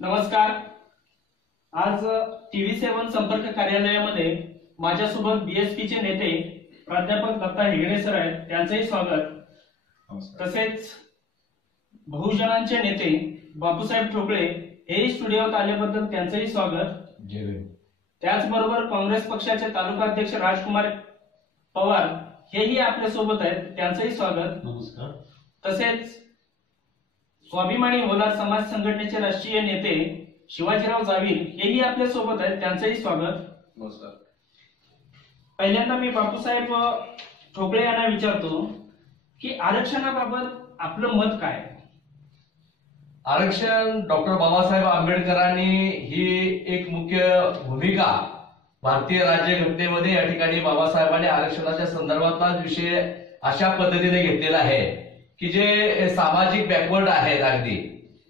नमस्कार. आज टीव्ही सेवन संपर्क कार्यालयामध्ये माझ्यासोबत बीएसपी चे नेते प्राध्यापक दत्ता हेगडे सर आहेत. त्यांचंही स्वागत. तसेच बहुजनांचे नेते बापूसाहेब ठोकळे हेही स्टुडिओत आल्याबद्दल त्यांचंही स्वागत. त्याचबरोबर काँग्रेस पक्षाचे तालुका अध्यक्ष राजकुमार पवार हेही आपल्यासोबत आहेत. त्यांचंही स्वागत. नमस्कार. तसेच स्वाभिमानी होणार समाज संघटनेचे राष्ट्रीय नेते शिवाजीराव जावीर हेही आपल्यासोबत आहेत. त्यांचंही स्वागत. नमस्कार. पहिल्यांदा मी बापूसाहेब ठोकळे यांना विचारतो की आरक्षणाबाबत आपलं मत काय? आरक्षण डॉक्टर बाबासाहेब आंबेडकरांनी ही एक मुख्य भूमिका भारतीय राज्यघटनेमध्ये या ठिकाणी बाबासाहेबांनी आरक्षणाच्या संदर्भातला विषय अशा पद्धतीने घेतलेला आहे. की जे सामाजिक बॅकवर्ड आहेत अगदी.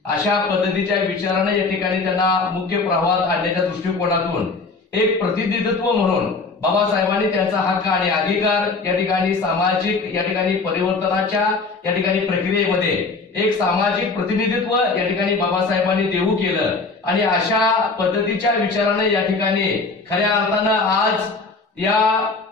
अशा पद्धतीच्या विचाराने या ठिकाणी त्यांना मुख्य प्रवाहात आणण्याच्या दृष्टिकोनातून एक प्रतिनिधित्व म्हणून बाबासाहेबांनी त्यांचा हक्क आणि अधिकार या ठिकाणी सामाजिक या ठिकाणी परिवर्तनाच्या या ठिकाणी प्रक्रियेमध्ये एक सामाजिक प्रतिनिधित्व या ठिकाणी बाबासाहेबांनी देऊ केलं. आणि अशा पद्धतीच्या विचाराने या ठिकाणी खऱ्या अर्थानं आज या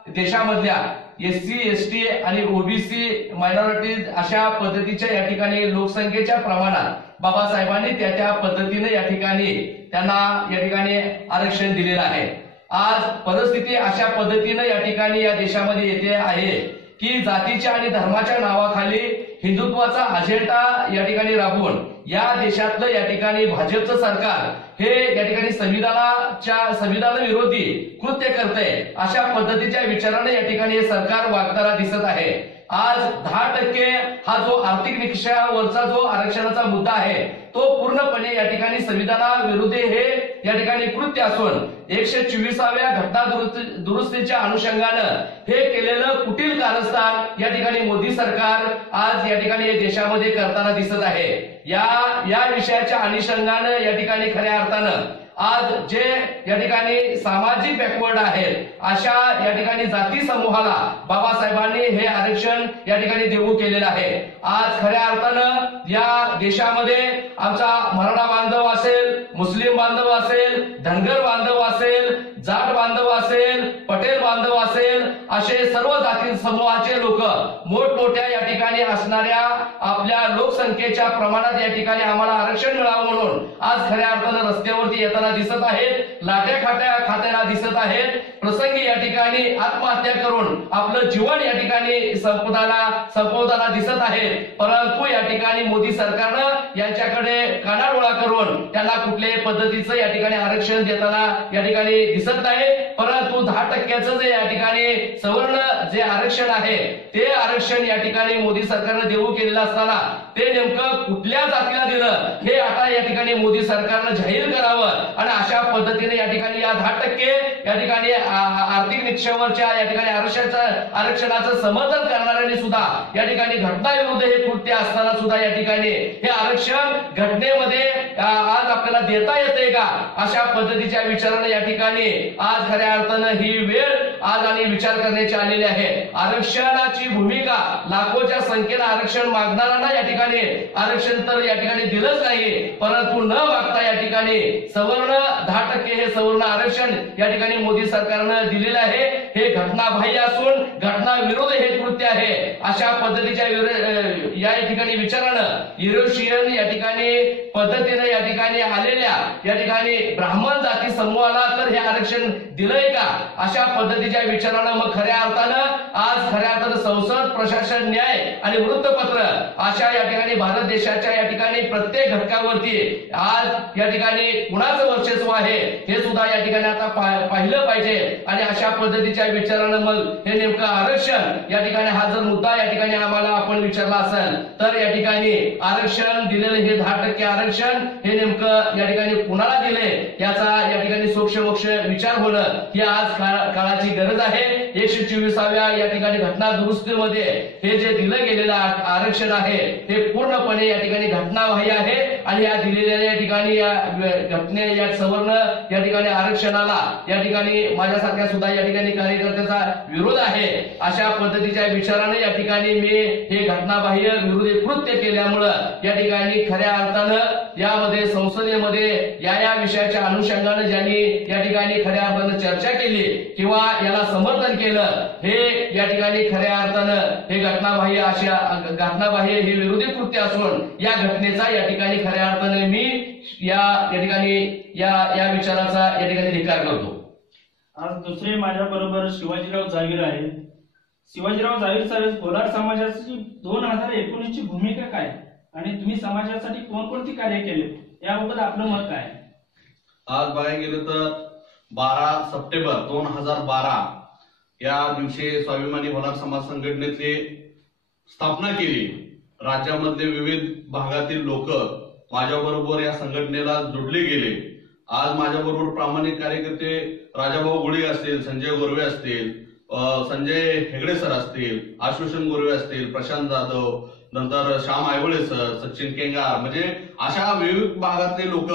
देशामधल्या एस सी एस टी आणि ओबीसी मायनॉरिटीज अशा पद्धतीच्या या ठिकाणी लोकसंख्येच्या प्रमाणात बाबासाहेबांनी त्या त्या पद्धतीने या ठिकाणी त्यांना या ठिकाणी आरक्षण दिलेलं आहे. आज परिस्थिती अशा पद्धतीनं या ठिकाणी या देशामध्ये येते आहे की जातीच्या आणि धर्माच्या नावाखाली हिंदुत्वाचा अजेंडा या ठिकाणी राबवून या देशातलं या ठिकाणी भाजपचं सरकार हे या ठिकाणी संविधानाच्या संविधान विरोधी कृत्य करते अशा पद्धतीच्या विचाराने या ठिकाणी हे सरकार वागताना दिसत आहे. आज दहा टक्के हा जो आर्थिक निकषावरचा जो आरक्षणाचा मुद्दा आहे तो पूर्णपणे या ठिकाणी संविधानाविरोधी हे या ठिकाणी कृत्य असून एकशे चोवीसाव्या घटना दुरुस्ती- दुरुस्तीच्या अनुषंगानं हे केलेलं कुटील कारस्थान या ठिकाणी मोदी सरकार आज या ठिकाणी देशामध्ये करताना दिसत आहे. या या विषयाच्या अनुषंगानं या ठिकाणी खऱ्या अर्थानं आज जे या ठिकाणी सामाजिक बॅकवर्ड आहेत अशा या ठिकाणी जाती समूहाला बाबासाहेबांनी हे आरक्षण या ठिकाणी देऊ केलेलं आहे. आज खऱ्या अर्थानं या देशामध्ये आमचा मराठा बांधव असेल मुस्लिम बांधव असेल धनगर बांधव असेल जाट बांधव असेल पटेल बांधव असेल असे सर्व जाती समूहाचे लोक मोठमोठ्या या ठिकाणी असणाऱ्या आपल्या लोकसंख्येच्या प्रमाणात या ठिकाणी आम्हाला आरक्षण मिळावं म्हणून आज खऱ्या अर्थानं रस्त्यावरती येताना दिसत आहेत लाट्या खाट्या खात्याला दिसत आहेत. प्रसंगी या ठिकाणी आत्महत्या करून आपलं जीवन या ठिकाणी संपताना संपवताना दिसत आहे परंतु या ठिकाणी मोदी सरकारनं यांच्याकडे कानाडोळा करून त्यांना कुठल्याही पद्धतीचं या ठिकाणी आरक्षण देताना या ठिकाणी दिसत नाही. परंतु दहा टक्क्याचं जे या ठिकाणी सवर्ण जे आरक्षण आहे ते आरक्षण या ठिकाणी मोदी सरकारनं देऊ केलेलं असताना ते नेमकं कुठल्या जातीला दिलं हे आता या ठिकाणी मोदी सरकारनं जाहीर करावं. आणि अशा पद्धतीने या ठिकाणी या दहा टक्के या ठिकाणी आर्थिक निक्षेपावरच्या या ठिकाणी आरक्षणाचं आरक्षणाचं समर्थन करणाऱ्यांनी सुद्धा या ठिकाणी घटनाविरुद्ध हे कृत्य असताना सुद्धा या ठिकाणी हे आरक्षण घटनेमध्ये आज आपल्याला देता येते का? अशा पद्धतीच्या विचाराने या ठिकाणी आज खऱ्या अर्थानं ही वेळ आज आणि विचार करण्याची आलेले आहे. आरक्षणाची भूमिका लाखोच्या संख्येनं आरक्षण मागणाऱ्यांना या ठिकाणी आरक्षण तर या ठिकाणी दिलंच नाही परंतु न मागता या ठिकाणी सवर्ण दहा टक्के हे सवर्ण आरक्षण या ठिकाणी मोदी सरकारनं दिलेलं आहे. हे घटनाबाह्य असून घटना विरोध हे कृत्य आहे. अशा पद्धतीच्या या ठिकाणी विचारानं युरोशियन या ठिकाणी पद्धतीनं या ठिकाणी आलेल्या या ठिकाणी ब्राह्मण जाती समूहाला तर हे आरक्षण दिलंय का? अशा पद्धतीच्या विचारानं मग खऱ्या अर्थानं आज खऱ्या अर्थानं संसद प्रशासन न्याय आणि वृत्तपत्र अशा या ठिकाणी भारत देशाच्या या ठिकाणी प्रत्येक घटकावरती आज या ठिकाणी कुणाचं वर्चस्व आहे हे सुद्धा या ठिकाणी आता पाहिलं पाहिजे. आणि अशा पद्धतीच्या विचारानं मग हे नेमकं आरक्षण या ठिकाणी हा जर मुद्दा या ठिकाणी आम्हाला आपण विचारला असेल तर या ठिकाणी आरक्षण दिलेलं हे दहा टक्के आरक्षण हे नेमकं या ठिकाणी कुणाला दिले याचा या ठिकाणी सोक्षमोक्ष विचार होणं ही आज काळाची गरज आहे. एकशे चोवीसाव्या या ठिकाणी घटना दुरुस्तीमध्ये हे जे दिलं गेलेलं आरक्षण आहे हे पूर्णपणे या ठिकाणी घटनाबाह्य आहे आणि या दिलेल्या या ठिकाणी या घटने या सवर्ण या ठिकाणी आरक्षणाला या ठिकाणी माझ्यासारख्या सुद्धा या ठिकाणी कार्यकर्त्याचा विरोध आहे. अशा पद्धतीच्या विचाराने या ठिकाणी मी हे घटनाबाह्य विरोधी कृत्य केल्यामुळं या ठिकाणी खऱ्या अर्थानं यामध्ये संसदेमध्ये या या विषयाच्या अनुषंगानं ज्यांनी या ठिकाणी खऱ्या अर्थानं चर्चा केली किंवा याला समर्थन केलं. हे या ठिकाणी खऱ्या अर्थानं हे घटनाबाह्य अशा घटनाबाह्य हे विरोधी कृत्य असून या घटनेचा या ठिकाणी खऱ्या अर्थाने मी या या ठिकाणी या या विचाराचा या ठिकाणी धिकार करतो. आज दुसरे माझ्या बरोबर शिवाजीराव जागीर आहे शिवाजीराव जागीर साहेब कोलार समाजाची दोन हजार एकोणीसची भूमिका काय? आणि तुम्ही समाजासाठी कोणकोणती कार्य केले? याबाबत आपलं मत काय? आज बघायला गेलं तर बारा सप्टेंबर दोन हजार बारा या दिवशी स्वाभिमानी होणार समाज संघटनेची स्थापना केली. राज्यामधले विविध भागातील लोक माझ्याबरोबर या संघटनेला जोडले गेले. आज माझ्याबरोबर प्रामाणिक कार्यकर्ते राजाभाऊ गुळे असतील संजय गोरवे असतील संजय हेगडे सर असतील आशुषण गोरवे असतील प्रशांत जाधव नंतर श्याम आयवळे सर सचिन केंगार म्हणजे अशा विविध भागातले लोक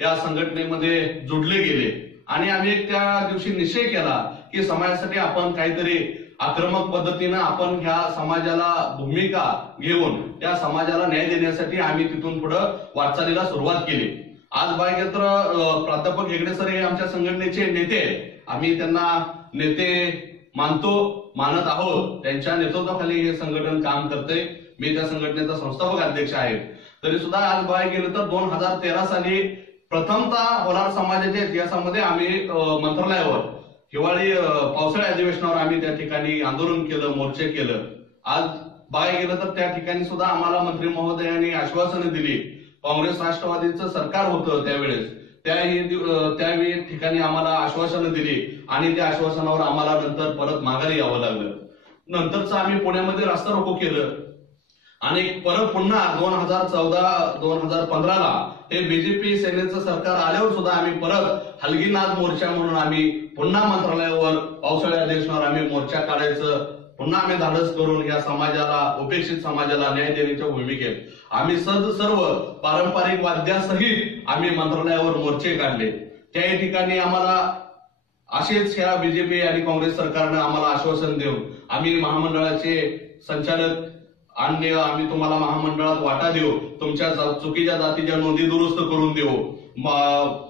या संघटनेमध्ये जोडले गेले. आणि आम्ही त्या दिवशी निश्चय केला की समाजासाठी आपण काहीतरी आक्रमक पद्धतीनं आपण ह्या समाजाला भूमिका घेऊन त्या समाजाला न्याय देण्यासाठी आम्ही तिथून पुढं वाटचालीला सुरुवात केली. आज बाय तर प्राध्यापक हेगडे सर हे आमच्या संघटनेचे नेते आम्ही त्यांना नेते मानतो मानत आहोत. त्यांच्या नेतृत्वाखाली हे संघटन काम करते मी त्या संघटनेचा संस्थापक अध्यक्ष आहे. तरी सुद्धा आज बाय गेलं तर दोन हजार तेरा साली प्रथमतः होणार समाजाच्या इतिहासामध्ये आम्ही मंत्रालयावर हिवाळी पावसाळी अधिवेशनावर आम्ही त्या ठिकाणी आंदोलन केलं मोर्चे केलं. आज बघायला गेलं तर त्या ठिकाणी सुद्धा आम्हाला मंत्री महोदयांनी आश्वासनं दिली. काँग्रेस राष्ट्रवादीचं सरकार होतं त्यावेळेस. त्याही त्यावेळी ठिकाणी आम्हाला आश्वासनं दिली आणि त्या आश्वासनावर आम्हाला नंतर परत माघारी यावं लागलं. नंतरच आम्ही पुण्यामध्ये रास्ता रोको केलं. आणि परत पुन्हा दोन हजार चौदा दोन हजार पंधराला हे बीजेपी सेनेचं सरकार आल्यावर सुद्धा आम्ही परत हलगीनाथ मोर्चा म्हणून आम्ही पुन्हा मंत्रालयावर पावसाळी अधिवेशनावर आम्ही मोर्चा काढायचं पुन्हा आम्ही धाडस करून या समाजाला उपेक्षित समाजाला न्याय देण्याच्या भूमिकेत. आम्ही सद सर्व पारंपरिक वाद्यासहित आम्ही मंत्रालयावर मोर्चे काढले. त्याही ठिकाणी आम्हाला असेच ह्या बीजेपी आणि काँग्रेस सरकारनं आम्हाला आश्वासन देऊन आम्ही महामंडळाचे संचालक अन्य आम्ही तुम्हाला महामंडळात वाटा देऊ तुमच्या चुकीच्या जातीच्या नोंदी दुरुस्त करून देऊ.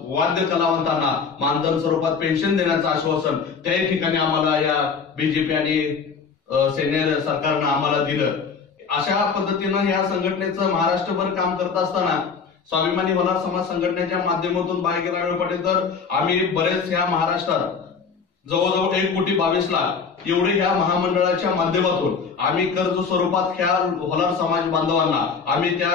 वाद्य कलावंतांना मानधन स्वरूपात पेन्शन देण्याचं आश्वासन त्याही ठिकाणी आम्हाला या बीजेपी आणि अ, सेने सरकारनं आम्हाला दिलं. अशा पद्धतीनं या संघटनेचं महाराष्ट्रभर काम करत असताना स्वाभिमानी होणार समाज संघटनेच्या माध्यमातून बाहेर गेला वेळ पडेल तर आम्ही बरेच ह्या महाराष्ट्रात जवळजवळ एक कोटी बावीस लाख एवढे ह्या महामंडळाच्या माध्यमातून आम्ही कर्ज स्वरूपात ह्या होलार समाज बांधवांना आम्ही त्या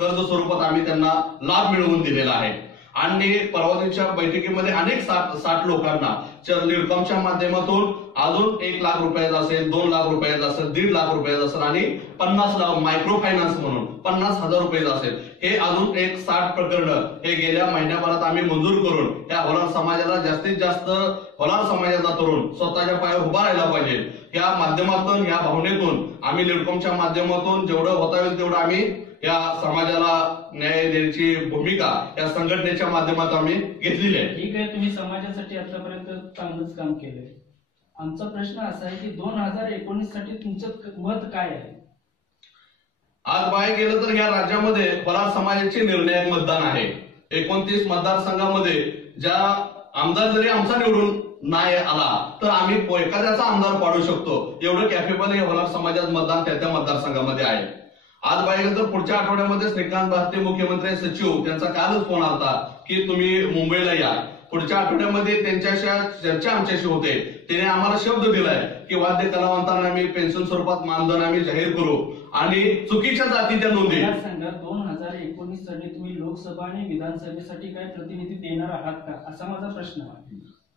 कर्ज स्वरूपात आम्ही त्यांना लाभ मिळवून दिलेला आहे. आणि परवानगीच्या बैठकीमध्ये अनेक साठ साठ लोकांना लिडकॉमच्या माध्यमातून अजून एक लाख रुपयाचा असेल दोन लाख रुपयाचा असेल दीड लाख रुपयाचा असेल आणि पन्नास लाख मायक्रो फायनान्स म्हणून पन्नास हजार रुपयाचा असेल. हे अजून एक साठ प्रकरण हे गेल्या महिन्याभरात आम्ही मंजूर करून त्या होलार समाजाला जास्तीत जास्त होलार समाजाचा तरुण स्वतःच्या पायावर उभा राहिला पाहिजे. या माध्यमातून या भावनेतून आम्ही लिडकॉमच्या माध्यमातून जेवढं होता येईल तेवढं आम्ही या समाजाला न्याय देण्याची भूमिका या संघटनेच्या माध्यमातून आम्ही घेतलेली आहे. ठीक आहे तुम्ही समाजासाठी आतापर्यंत चांगलंच काम केलंय. आमचा प्रश्न असा आहे की दोन हजार एकोणीससाठी तुमचं मत काय आहे? आज बाहेर गेलं तर या राज्यामध्ये बराच समाजाचे निर्णायक मतदान आहे. एकोणतीस मतदारसंघामध्ये ज्या आमदार जरी आमचा निवडून नाही आला तर आम्ही एखाद्याचा आमदार पाडू शकतो. एवढं कॅपेबल हे होणार समाजात मतदान त्या त्या मतदारसंघामध्ये आहे. आज बाहेर तर पुढच्या आठवड्यामध्ये श्रीकांत भारती मुख्यमंत्री सचिव त्यांचा कालच फोन आला की तुम्ही मुंबईला या. पुढच्या आठवड्यामध्ये त्यांच्याशी चर्चा आमच्याशी होते त्याने आम्हाला शब्द दिलाय की वाद्य कलावंतांना आम्ही पेन्शन स्वरूपात मानधन आम्ही जाहीर करू आणि चुकीच्या जातीच्या नोंदी. या संघात दोन हजार एकोणीससाठी तुम्ही लोकसभा आणि विधानसभेसाठी काय प्रतिनिधी देणार आहात का? असा माझा प्रश्न आहे.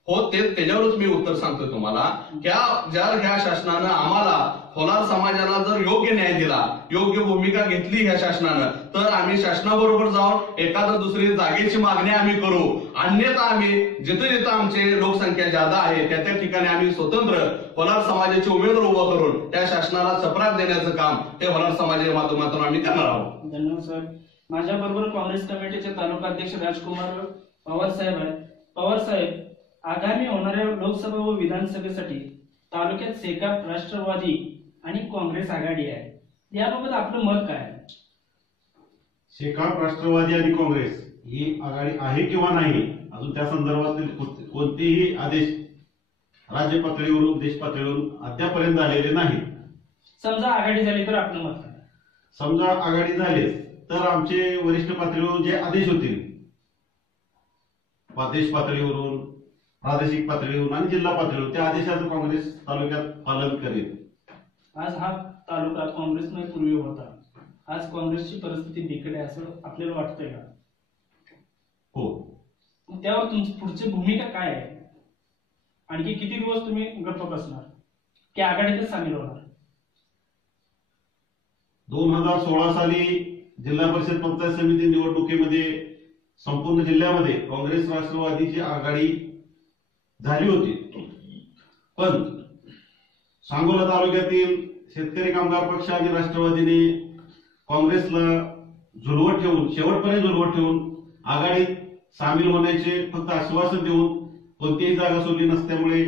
हो ते त्याच्यावरच मी उत्तर सांगतो तुम्हाला. ह्या ज्या ह्या शासनानं आम्हाला होलार समाजाला जर योग्य न्याय दिला योग्य भूमिका घेतली ह्या शासनानं तर आम्ही शासनाबरोबर जाऊन एखादं दुसरी जागेची मागणी आम्ही करू. अन्यथा आम्ही जिथे जिथं आमची लोकसंख्या ज्यादा आहे त्या त्या ठिकाणी आम्ही स्वतंत्र होलार समाजाचे उमेदवार उभा करून त्या शासनाला चपराक देण्याचं काम हे होलार समाजाच्या माध्यमातून आम्ही करणार आहोत. धन्यवाद सर. माझ्याबरोबर काँग्रेस कमिटीचे तालुका अध्यक्ष राजकुमार पवार साहेब आहेत. पवार साहेब आगामी होणाऱ्या लोकसभा व विधानसभेसाठी तालुक्यात सेकाप राष्ट्रवादी आणि काँग्रेस आघाडी आहे. याबाबत आपलं मत काय शेकाप राष्ट्रवादी आणि काँग्रेस ही आघाडी आहे किंवा नाही अजून त्या संदर्भातील कोण- कोणतेही आदेश राज्य पातळीवरून देश पातळीवरून अद्यापर्यंत आलेले नाही. समजा आघाडी झाली तर आपलं मत काय? समजा आघाडी झालीच तर आमचे वरिष्ठ पातळीवरून जे आदेश होतील देश पातळीवरून प्रादेशिक पातळीवरून आणि जिल्हा पातळीवरून त्या आदेशाचं काँग्रेस तालुक्यात पालन करेल. आज हा तालुका काँग्रेसने पूर्वी होता. आज काँग्रेसची परिस्थिती बिकट आहे असं आपल्याला वाटतंय का? हो. त्यावर तुमची पुढची भूमिका काय आहे? आणखी किती दिवस तुम्ही गप्प बसणार? की आघाडीतच सामील होणार? दोन हजार सोळा साली जिल्हा परिषद पंचायत समिती निवडणुकीमध्ये संपूर्ण जिल्ह्यामध्ये काँग्रेस राष्ट्रवादीची आघाडी झाली होती पण सांगोला तालुक्यातील शेतकरी कामगार पक्ष आणि राष्ट्रवादीने काँग्रेसला झुलवत ठेवून शेवटपर्यंत झुलवत ठेवून आघाडीत सामील होण्याचे फक्त आश्वासन देऊन कोणतीही जागा सोडली नसल्यामुळे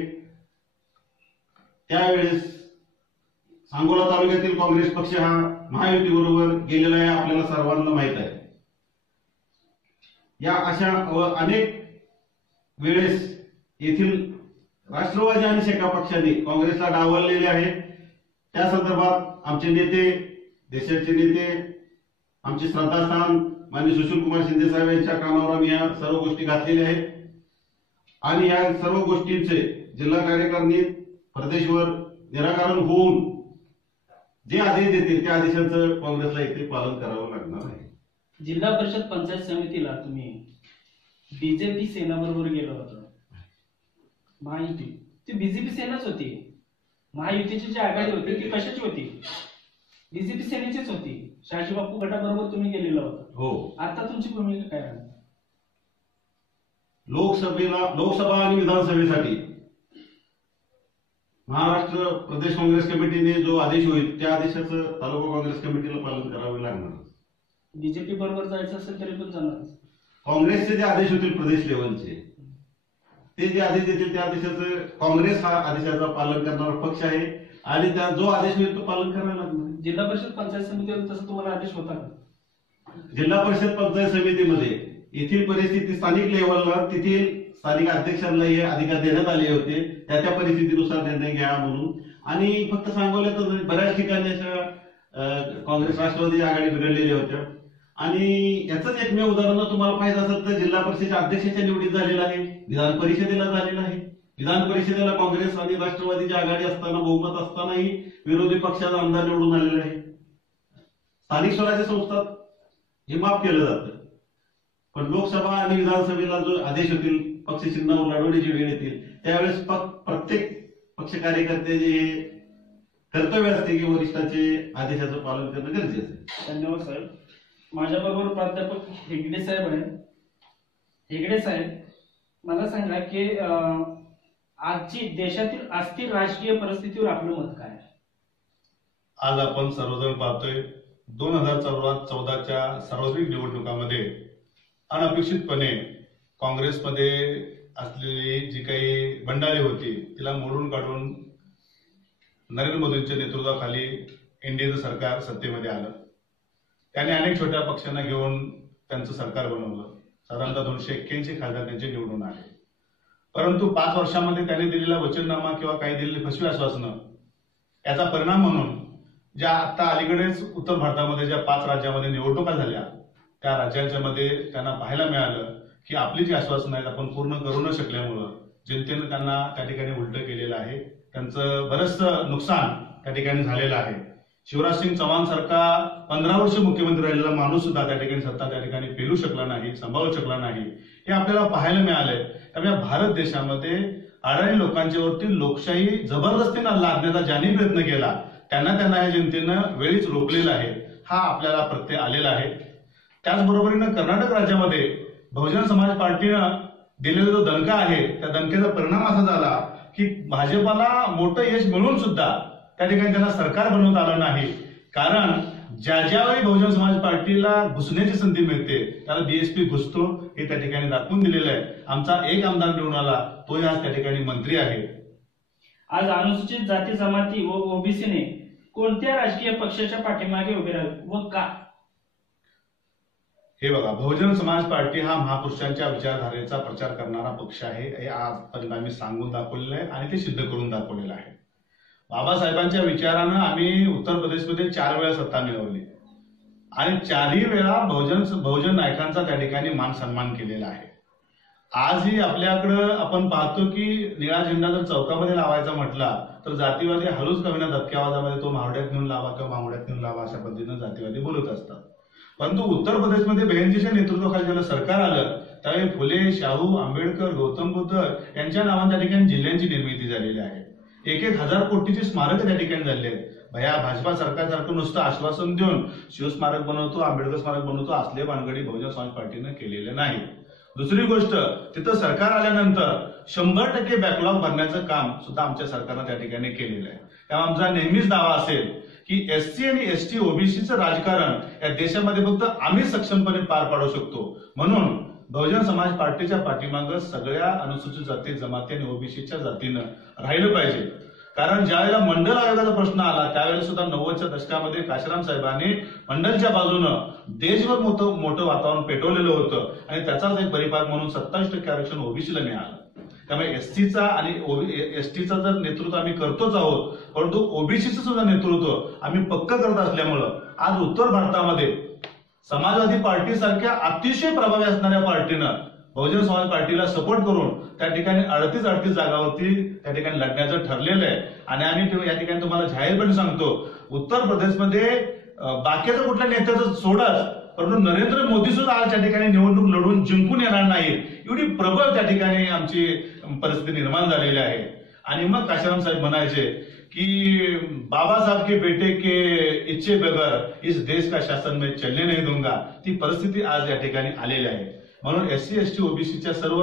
त्यावेळेस सांगोला तालुक्यातील काँग्रेस पक्ष हा महायुतीबरोबर गेलेला आहे आपल्याला सर्वांना माहीत आहे. या अशा व अनेक वेळेस येथील राष्ट्रवादी आणि शेका पक्षाने काँग्रेसला डावललेले आहे त्या संदर्भात आमचे नेते देशाचे नेते आमचे श्रद्धास्थान मान्य सुशील कुमार शिंदे साहेब यांच्या कानावर आम्ही या सर्व गोष्टी घातलेल्या आहेत. आणि या सर्व गोष्टींचे जिल्हा कार्यकारिणी प्रदेशवर निराकरण होऊन जे आदेश देतील त्या आदेशाचं काँग्रेसला इथे पालन करावं लागणार आहे. जिल्हा परिषद पंचायत समितीला तुम्ही बीजेपी सेना बरोबर गेलो होतो. महायुती. ती बीजेपी सेनाच होती. महायुतीची जी आघाडी होती ती कशाची होती? बीजेपी सेनेचीच होती. शहाजी बापू गटाबरोबर तुम्ही गेलेला होता. हो. आता तुमची भूमिका काय आहे लोकसभेला लोकसभा आणि विधानसभेसाठी महाराष्ट्र प्रदेश काँग्रेस कमिटीने जो आदेश होईल त्या आदेशाचं तालुका काँग्रेस कमिटीला पालन करावे लागणार. बीजेपी बरोबर जायचं असेल तरी पण जाणार. काँग्रेसचे जे आदेश होतील प्रदेश लेवलचे ते जे आदेश देतील त्या आदेशाचं काँग्रेस हा आदेशाचं पालन करणारा पक्ष आहे. आणि त्या जो आदेश होईल तो पालन करावा लागणार. जिल्हा परिषद पंचायत समितीवर तसं तुम्हाला आदेश होता का? जिल्हा परिषद पंचायत समितीमध्ये येथील परिस्थिती स्थानिक लेवलला तेथील स्थानिक अध्यक्षांना हे अधिकार देण्यात आले होते. त्या त्या परिस्थितीनुसार निर्णय घ्या म्हणून. आणि फक्त सांगोल्यातच नाही, बऱ्याच ठिकाणी अशा काँग्रेस राष्ट्रवादी आघाडी बिघडलेल्या होत्या. आणि याचंच एकमेव उदाहरण तुम्हाला पाहिजे असेल तर जिल्हा परिषदेच्या अध्यक्षाच्या निवडीत झालेलं आहे विधान परिषदेला झालेला आहे. विधान परिषदेला काँग्रेस आणि राष्ट्रवादीची आघाडी असताना बहुमत असतानाही विरोधी पक्षाचा आमदार निवडून आलेला आहे. स्थानिक स्वराज्य संस्थात हे माफ केलं जातं. पण लोकसभा आणि विधानसभेला जो आदेश होतील पक्ष चिन्हावर लढवण्याची वेळ येतील त्यावेळेस प्रत्येक पक्ष कार्यकर्ते जे कर्तव्य असते की वरिष्ठाचे आदेशाचं पालन करणं गरजेचं आहे. धन्यवाद साहेब. माझ्या बरोबर प्राध्यापक हेगडे साहेब आहेत. हेगडे साहेब मला सांगा की आजची देशातील अस्थिर राजकीय परिस्थितीवर आपलं मत काय आज आपण सर्वजण पाहतोय दोन हजार चौदा चौदाच्या सार्वत्रिक निवडणुकामध्ये अनपेक्षितपणे काँग्रेसमध्ये असलेली जी काही बंडाळी होती तिला मोडून काढून नरेंद्र मोदींच्या नेतृत्वाखाली एनडीएचं सरकार सत्तेमध्ये आलं. त्याने अनेक छोट्या पक्षांना घेऊन त्यांचं सरकार बनवलं. साधारणतः दोनशे एक्क्याऐंशी खासदार त्यांचे निवडून आले. परंतु पाच वर्षामध्ये त्यांनी दिलेला वचननामा किंवा काही दिलेली फसवी आश्वासनं याचा परिणाम म्हणून ज्या आता अलीकडेच उत्तर भारतामध्ये ज्या पाच राज्यामध्ये निवडणुका झाल्या त्या राज्यांच्या मध्ये त्यांना पाहायला मिळालं की आपली जी आश्वासनं आहेत आपण पूर्ण करू न शकल्यामुळं जनतेनं त्यांना त्या ठिकाणी उलट केलेलं आहे. त्यांचं बरंचसं नुकसान त्या ठिकाणी झालेलं आहे. शिवराज सिंग चव्हाण सारखा पंधरा वर्ष मुख्यमंत्री राहिलेला माणूस सुद्धा त्या ठिकाणी सत्ता त्या ठिकाणी पेलू शकला नाही सांभाळू शकला नाही हे आपल्याला पाहायला मिळालंय. त्यामुळे भारत देशामध्ये अडाणी लोकांच्या वरती लोकशाही जबरदस्तीनं लादण्याचा ज्यांनी प्रयत्न केला त्यांना त्यांना या जनतेनं वेळीच रोखलेला आहे. हा आपल्याला प्रत्यय आलेला आहे. त्याचबरोबरीनं कर्नाटक राज्यामध्ये बहुजन समाज पार्टीनं दिलेला जो दणका आहे त्या दणक्याचा परिणाम असा झाला की भाजपाला मोठं यश मिळून सुद्धा त्या ठिकाणी त्यांना सरकार बनवता आलं नाही. कारण ज्या ज्यावेळी बहुजन समाज पार्टीला घुसण्याची संधी मिळते त्याला बीएसपी घुसतो हे त्या ठिकाणी दाखवून दिलेलं आहे. आमचा एक आमदार निवडून आला तोही आज त्या ठिकाणी मंत्री आहे. आज अनुसूचित जाती जमाती व ओबीसीने कोणत्या राजकीय पक्षाच्या पाठीमागे उभे राहावे व का? हे बघा बहुजन समाज पार्टी हा महापुरुषांच्या विचारधारेचा प्रचार करणारा पक्ष आहे. हे आजपर्यंत आम्ही सांगून दाखवलेलं आहे आणि ते सिद्ध करून दाखवलेलं आहे. बाबासाहेबांच्या विचारानं आम्ही उत्तर प्रदेशमध्ये चार वेळा सत्ता मिळवली. आणि चारही वेळा बहुजन बहुजन नायकांचा त्या ठिकाणी मान सन्मान केलेला आहे. आजही आपल्याकडं आपण पाहतो की निळा झेंडा जर चौकामध्ये लावायचा म्हटला तर जातीवादी हळूच का होईना आवाजामध्ये तो मावड्यात घेऊन लावा किंवा मावड्यात घेऊन लावा अशा पद्धतीनं जातीवादी बोलत असतात. परंतु उत्तर प्रदेशमध्ये बेहनजीच्या नेतृत्वाखाली ज्याला सरकार आलं त्यावेळी फुले शाहू आंबेडकर गौतम बुद्ध यांच्या नावाने त्या ठिकाणी जिल्ह्यांची निर्मिती झालेली आहे. एक एक हजार कोटीची स्मारक त्या ठिकाणी झाले आहेत. भया भाजपा सरकारसारखं नुसतं आश्वासन देऊन शिवस्मारक बनवतो आंबेडकर स्मारक बनवतो असले भानगडी बहुजन समाज पार्टीनं केलेले नाही. दुसरी गोष्ट तिथं सरकार आल्यानंतर शंभर टक्के बॅकलॉग भरण्याचं काम सुद्धा आमच्या सरकारनं त्या ठिकाणी केलेलं आहे. त्यामुळे आमचा नेहमीच दावा असेल की एससी आणि एसटी ओबीसीचं राजकारण या देशामध्ये फक्त आम्ही सक्षमपणे पार पाडू शकतो. म्हणून बहुजन समाज पार्टीच्या पाठीमागं सगळ्या अनुसूचित जाती जमाती आणि ओबीसीच्या जातीनं राहिलं पाहिजे. कारण ज्यावेळेला मंडल आयोगाचा प्रश्न आला त्यावेळेला सुद्धा नव्वदच्या दशकामध्ये काशीराम साहेबांनी मंडलच्या बाजूनं देशभर मोठं मोठं वातावरण पेटवलेलं होतं आणि त्याचाच एक परिपाक म्हणून सत्तावीस टक्के आरक्षण ओबीसीला मिळालं. त्यामुळे एसटीचा आणि एसटीचा जर नेतृत्व आम्ही करतोच आहोत परंतु ओबीसीचं सुद्धा नेतृत्व आम्ही पक्क करत असल्यामुळं आज उत्तर भारतामध्ये समाजवादी पार्टी सारख्या अतिशय प्रभावी असणाऱ्या पार्टीनं बहुजन समाज पार्टीला सपोर्ट करून त्या ठिकाणी अडतीस अडतीस जागावरती त्या ठिकाणी लढण्याचं ठरलेलं आहे. आणि आम्ही या ठिकाणी तुम्हाला जाहीरपणे सांगतो उत्तर प्रदेशमध्ये बाकीचं कुठल्या नेत्याचं सोडाच परंतु नरेंद्र मोदी सुद्धा आज त्या ठिकाणी निवडणूक लढून जिंकून येणार नाही एवढी प्रबळ त्या ठिकाणी आमची परिस्थिती निर्माण झालेली आहे. आणि मग काशाराम साहेब म्हणायचे कि बाबा साहब के बेटे के इच्छे बगैर इस देश का शासन में चलने नहीं दूंगा। ती परिस्थिती आज या ठिकाणी आलेली आहे. म्हणून एस सी एस टी ओबीसीच्या सर्व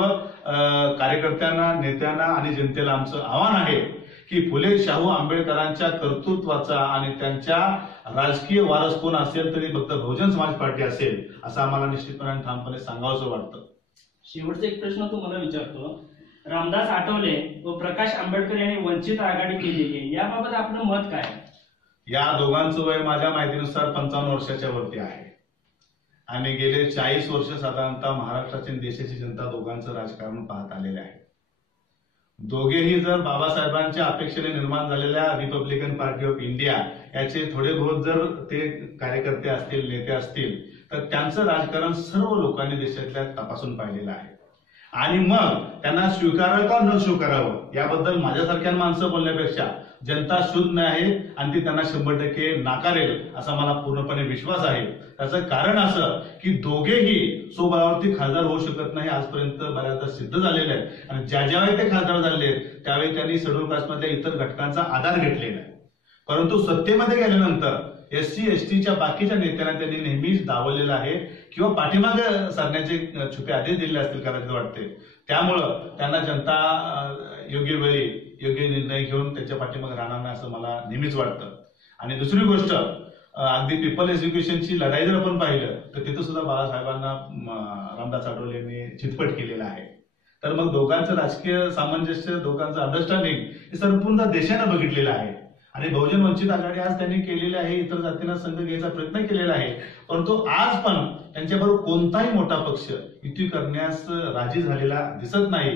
कार्यकर्त्यांना नेत्यांना आणि जनतेला आमचं आव्हान आहे की फुले शाहू आंबेडकरांच्या कर्तृत्वाचा आणि त्यांच्या राजकीय वारस कोण असेल तरी फक्त बहुजन समाज पार्टी असेल असं आम्हाला निश्चितपणे ठामपणे सांगावंसं वाटतं. शेवटचा एक प्रश्न तुम्हाला विचारतो. रामदास आठवले व प्रकाश आंबेडकर यांनी वंचित आघाडी केलेली आहे. याबाबत आपलं मत काय? या दोघांचं वय माझ्या माहितीनुसार पंचावन्न वर्षाच्या वरती आहे. आणि गेले चाळीस वर्ष साधारणतः महाराष्ट्राची देशाची जनता दोघांचं राजकारण पाहत आलेले आहे. दोघेही जर बाबासाहेबांच्या अपेक्षेने निर्माण झालेल्या रिपब्लिकन पार्टी ऑफ इंडिया याचे थोडे बहुत जर ते कार्यकर्ते असतील नेते असतील तर त्यांचं राजकारण सर्व लोकांनी देशातल्या तपासून पाहिलेलं आहे. आणि मग त्यांना स्वीकारावं का न स्वीकारावं? याबद्दल माझ्यासारख्या माणसं बोलण्यापेक्षा जनता शुद्ध आहे आणि ती त्यांना शंभर टक्के नाकारेल असा मला पूर्णपणे विश्वास आहे. त्याचं कारण असं की दोघेही स्वबळावरती खासदार होऊ शकत नाही आजपर्यंत बऱ्याचदा सिद्ध झालेलं आहे आणि ज्या ज्यावेळी ते खासदार झाले आहेत, त्यावेळी त्यांनी शेड्यूल कास्टमधल्या इतर घटकांचा आधार घेतलेला आहे. परंतु सत्तेमध्ये गेल्यानंतर एस सी एस टीच्या बाकीच्या नेत्यांना त्यांनी नेहमीच डावललेलं आहे किंवा पाठीमागे सरण्याचे छुपे आदेश दिलेले असतील कदाचित वाटते त्यामुळं त्यांना जनता योग्य वेळी योग्य निर्णय घेऊन त्याच्या पाठीमागे राहणार नाही असं मला नेहमीच वाटतं. आणि दुसरी गोष्ट अगदी पीपल एज्युकेशनची लढाई जर आपण पाहिलं तर तिथं सुद्धा बाळासाहेबांना रामदास आठवले यांनी चितपट केलेला आहे. तर मग दोघांचं राजकीय सामंजस्य दोघांचं अंडरस्टँडिंग हे संपूर्ण देशानं बघितलेलं आहे. आणि बहुजन वंचित आघाडी आज त्यांनी केलेली आहे इतर जातींना संघ घ्यायचा प्रयत्न केलेला आहे. परंतु आज पण त्यांच्याबरोबर कोणताही मोठा पक्ष युती करण्यास राजी झालेला दिसत नाही.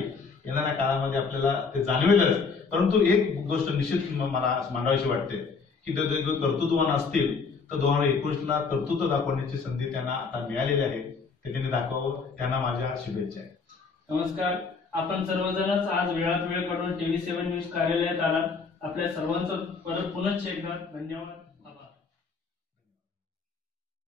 येणाऱ्या काळामध्ये आपल्याला ते जाणवेलच. परंतु एक गोष्ट निश्चित मला मांडावीशी वाटते की ते कर्तृत्ववान असतील तर दोन हजार एकोणीसला कर्तृत्व दाखवण्याची संधी त्यांना आता मिळालेली आहे. ते त्यांनी दाखवावं त्यांना माझ्या शुभेच्छा आहे नमस्कार. आपण सर्वजणच आज वेळात वेळ काढून टीव्ही सेव्हन न्यूज कार्यालयात आलात. आपल्या सर्वांचं परत पुनश्च एकदा धन्यवाद.